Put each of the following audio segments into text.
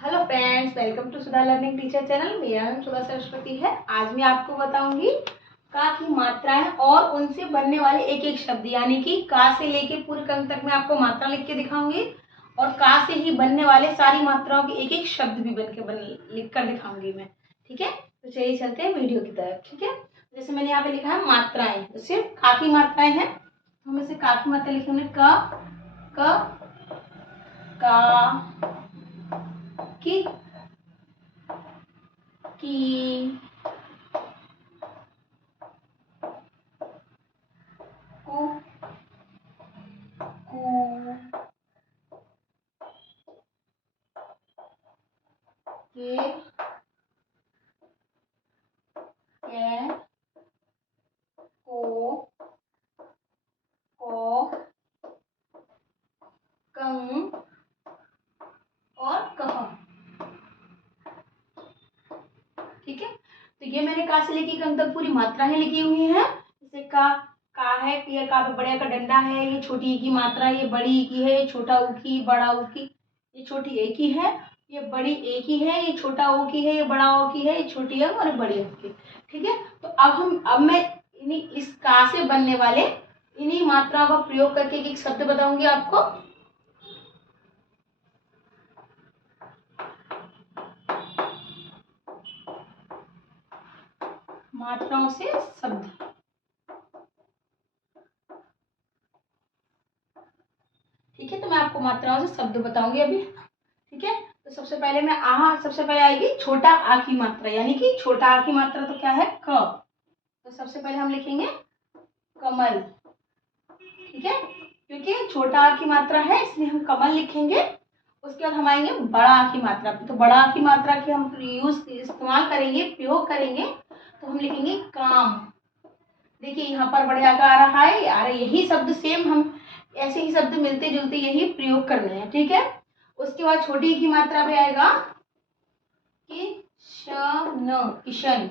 Hello friends, welcome to Sudha learning teacher channel. मेरा नाम सुधा सरस्वती है। आज मैं आपको बताऊंगी का की मात्राएं और उनसे बनने वाले एक एक शब्द, यानी कि का से लेके पूरे अंक तक मैं आपको मात्रा लिख के दिखाऊंगी और का से ही बनने वाले सारी मात्राओं के एक एक शब्द भी लिख कर दिखाऊंगी मैं। ठीक है, तो चलिए चलते हैं वीडियो की तरफ। ठीक है, जैसे मैंने यहाँ पे लिखा है मात्राएं, तो सिर्फ का की मात्राएं हैं, तो हम इसे का की मात्रा लिखेंगे। क का की कु कू के को कं और कह। ठीक है, तो ये मैंने का से लेके कंग तक पूरी मात्राएं लिखी हुई हैं। जैसे का है, ये का पे बड़े का डंडा है, ये छोटी ई की मात्रा, ये बड़ी ई की है, ये छोटा ऊ की, बड़ा ऊ की, ये छोटी ए की है, ये बड़ी ए की है, ये छोटा ओ की है, ये बड़ा ओ की है, ये छोटी अंग और बड़ी अंग की। ठीक है, तो अब मैं इन्हीं इस का से बनने वाले इन्हीं मात्राओं का प्रयोग करके एक शब्द बताऊंगी आपको। मात्राओं से शब्द। ठीक है, तो मैं आपको मात्राओं से शब्द बताऊंगी अभी। ठीक है, तो सबसे पहले आएगी छोटा आ की मात्रा, यानी कि छोटा आ की मात्रा तो क्या है, क। तो सबसे पहले हम लिखेंगे कमल। ठीक है, क्योंकि छोटा आ की मात्रा है इसलिए हम कमल लिखेंगे। उसके बाद हम आएंगे बड़ा आ की मात्रा पे, तो बड़ा आ की मात्रा की हम इस्तेमाल करेंगे, प्रयोग करेंगे, तो हम लिखेंगे काम। देखिए यहाँ पर बड़े आ का आ रहा है, यार यही शब्द सेम, हम ऐसे ही शब्द मिलते जुलते यही प्रयोग करने हैं। ठीक है, उसके बाद छोटी की मात्रा पे आएगा किशन, किशन।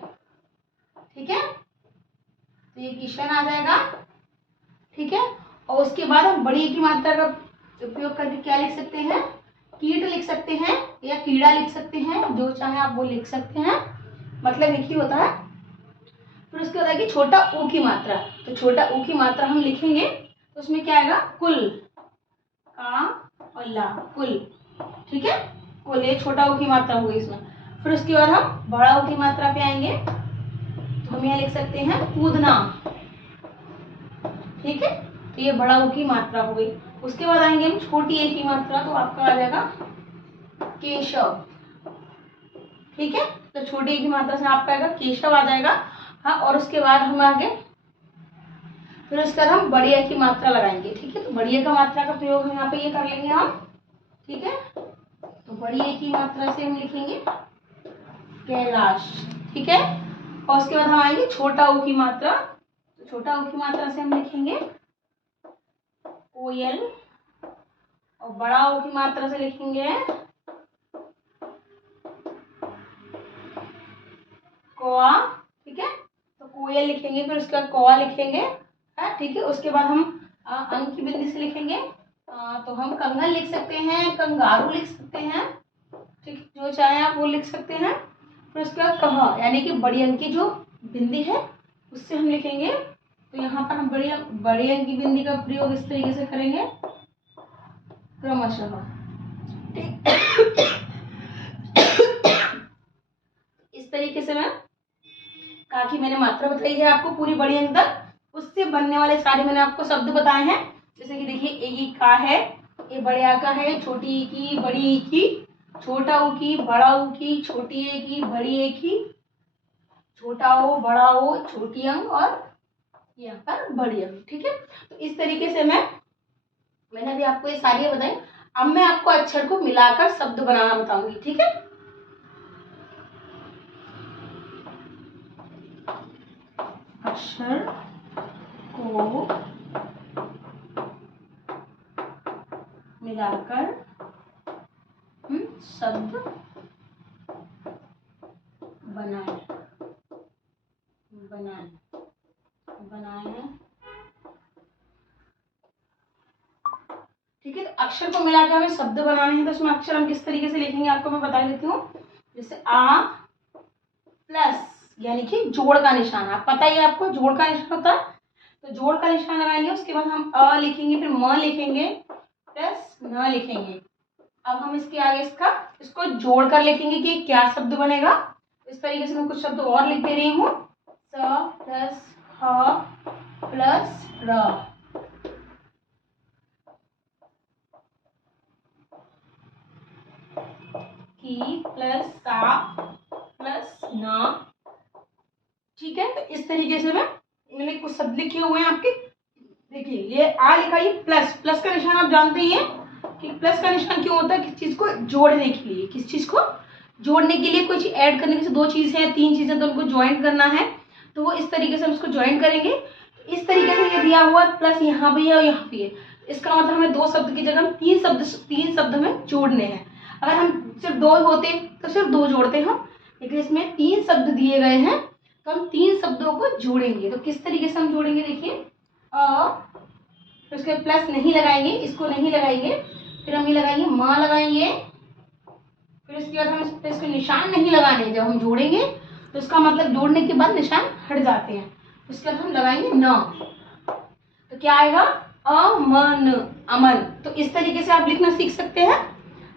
ठीक है, तो ये किशन आ जाएगा। ठीक है, और उसके बाद हम बड़ी की मात्रा का उपयोग करके क्या लिख सकते हैं, कीट लिख सकते हैं या कीड़ा लिख सकते हैं, जो चाहे आप वो लिख सकते हैं, मतलब एक ही होता है। फिर उसके बाद आएगी छोटा ऊ की मात्रा, तो छोटा ऊ की मात्रा हम लिखेंगे तो उसमें क्या आएगा, कुल, का और ला, कुल। ठीक है, कुल, ये छोटा ऊ की मात्रा हुई इसमें। फिर उसके बाद हम बड़ा ऊ की मात्रा पे आएंगे, तो हम यहाँ लिख सकते हैं कूदना। ठीक है, तो ये बड़ा ऊ की मात्रा हो गई। उसके बाद आएंगे हम छोटी ए की मात्रा, तो आपका आ जाएगा केशव। ठीक है, तो छोटी ए की मात्रा से आपका आएगा केशव आ जाएगा। हाँ, और उसके बाद हम आगे फिर उसके बाद हम बड़ी ए की मात्रा लगाएंगे। ठीक है, तो बड़ी ए का मात्रा का प्रयोग हम यहाँ पे ये कर लेंगे हम। ठीक है, तो बड़ी ए की मात्रा से हम लिखेंगे कैलाश। ठीक है, और उसके बाद हम आएंगे छोटा ऊ की मात्रा, तो छोटा ऊ की मात्रा से हम लिखेंगे कोयल, और बड़ा ऊ की मात्रा से लिखेंगे कौआ। ठीक है, तो कोयल लिखेंगे, फिर उसके बाद कौआ लिखेंगे। ठीक है, उसके बाद हम अंक की बिंदी से लिखेंगे, तो हम कंगन लिख सकते हैं, कंगारू लिख सकते हैं। ठीक, जो चाहे आप वो लिख सकते हैं। फिर उसके बाद कह, यानी कि बड़ी अंक की जो बिंदी है उससे हम लिखेंगे, तो यहाँ पर हम बड़ी अंक की बिंदी का प्रयोग इस तरीके से करेंगे क्रमशः। इस तरीके से मैं का की मैंने मात्रा बताई है आपको पूरी बड़ी अंक तक, उससे बनने वाले सारे मैंने आपको शब्द बताए हैं। जैसे कि देखिए, एक का है, ये बड़े आ का है, छोटी ई की, बड़ी ई की, छोटा ऊ की, बड़ा ऊ की, छोटी ए की, बड़ी ए की, छोटा ओ, बड़ा ओ, छोटी अंग और यहाँ पर बड़ी अंग। ठीक है, तो इस तरीके से मैंने अभी आपको ये सारी बताई। अब मैं आपको अक्षर को मिलाकर शब्द बनाना बताऊंगी। ठीक है, अक्षर को मिलाकर शब्द बनाए बनाए बनाए। ठीक है, तो अक्षर को मिला के हमें शब्द बनाने हैं, तो उसमें अक्षर हम किस तरीके से लिखेंगे आपको मैं बता देती हूँ। जैसे आ प्लस यानी कि जोड़ का निशान, आप पता ही है आपको जोड़ का निशान होता है, तो जोड़ का निशान लगाएंगे, उसके बाद हम अ लिखेंगे, फिर म लिखेंगे, प्लस न लिखेंगे। अब हम इसके आगे इसको जोड़ कर लिखेंगे कि क्या शब्द बनेगा। इस तरीके से मैं कुछ शब्द और लिख दे रही हूँ। स प्लस ह प्लस र, की प्लस सा प्लस न। ठीक है, तो इस तरीके से मैंने कुछ शब्द लिखे हुए हैं आपके। देखिए ये आ लिखा, ये प्लस, प्लस का निशान आप जानते ही हैं कि प्लस का निशान क्यों होता है, किस चीज को जोड़ने के लिए, किस चीज को जोड़ने के लिए, कोई चीज ऐड करने के लिए, दो चीजें हैं, तीन चीजें, तो उनको ज्वाइन करना है, तो वो इस तरीके से हम उसको ज्वाइन करेंगे। इस तरीके से ये दिया हुआ प्लस यहाँ भी है और यहाँ भी है, इसका मतलब हमें दो शब्द की जगह हम तीन शब्द हमें जोड़ने हैं। अगर हम सिर्फ दो होते तो सिर्फ दो जोड़ते हम, लेकिन इसमें तीन शब्द दिए गए हैं तो हम तीन शब्दों को जोड़ेंगे। तो किस तरीके से हम जोड़ेंगे, देखिए तो इसके प्लस नहीं लगाएंगे, इसको नहीं लगाएंगे, फिर हम ये लगाएंगे माँ लगाएंगे, फिर इसके बाद हम इसको निशान नहीं लगाने, जब हम जोड़ेंगे तो इसका मतलब जोड़ने के बाद निशान हट जाते हैं। उसके बाद हम लगाएंगे न, तो क्या आएगा अमन, अमन। तो इस तरीके से आप लिखना सीख सकते हैं।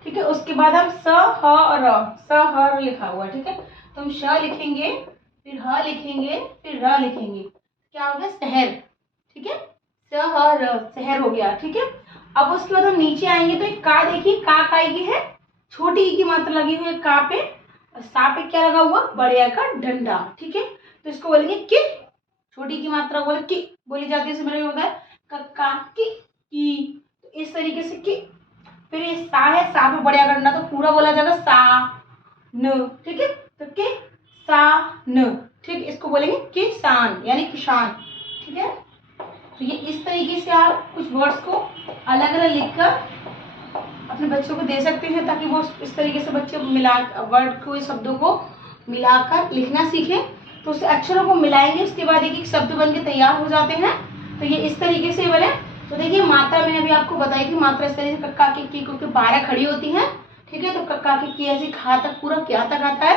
ठीक है, उसके बाद हम स ह र लिखा हुआ, ठीक है, तो हम श लिखेंगे, फिर ह लिखेंगे, फिर र लिखेंगे, क्या हो गया शहर। ठीक है, शहर, शहर हो गया। ठीक है, अब उसके बाद हम नीचे आएंगे तो एक का, देखिए का की है, छोटी ई की मात्रा लगी हुई है का पे, और सा पे क्या लगा हुआ, बड़े का डंडा। ठीक है, तो इसको बोलेंगे कि, छोटी की मात्रा बोले कि बोली जाती है, इसमें होता है कक्का की, तो इस तरीके से कि। फिर ये सा है, सा पे बड़े का डंडा, तो पूरा बोला जाएगा सा न। ठीक है, तो के सा न, ठीक, इसको बोलेंगे किसान यानी किसान। ठीक है, तो ये इस तरीके से आप कुछ वर्ड्स को अलग अलग लिखकर अपने बच्चों को दे सकते हैं, ताकि वो इस तरीके से बच्चे मिला वर्ड को, शब्दों को मिलाकर लिखना सीखें। तो उस अक्षरों को मिलाएंगे, उसके बाद एक एक शब्द बन के तैयार हो जाते हैं। तो ये इस तरीके से बने। तो देखिए मात्रा मैंने अभी आपको बताई थी, मात्रा इस तरीके से कक्का की क्योंकि 12 खड़ी होती हैं। ठीक है, तो कक्का की ऐसे खा तक पूरा क्या तक आता है।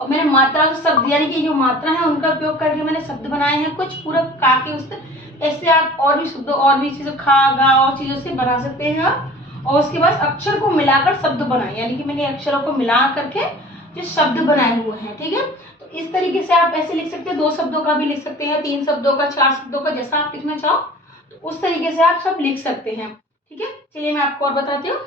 और मैंने मात्रा शब्द यानी कि जो मात्रा है उनका उपयोग करके मैंने शब्द बनाए हैं कुछ, पूरा का के उससे। ऐसे आप और भी शब्द और भी चीजों खा गा और चीजों से बना सकते हैं आप। और उसके बाद अक्षर को मिलाकर शब्द बनाए, यानी कि मैंने अक्षरों को मिला करके जो शब्द बनाए हुए हैं। ठीक है, तो इस तरीके से आप ऐसे लिख सकते हैं, 2 शब्दों का भी लिख सकते हैं, 3 शब्दों का, 4 शब्दों का, जैसा आप लिखना चाहो तो उस तरीके से आप सब लिख सकते हैं। ठीक है, चलिए मैं आपको और बताती हूँ।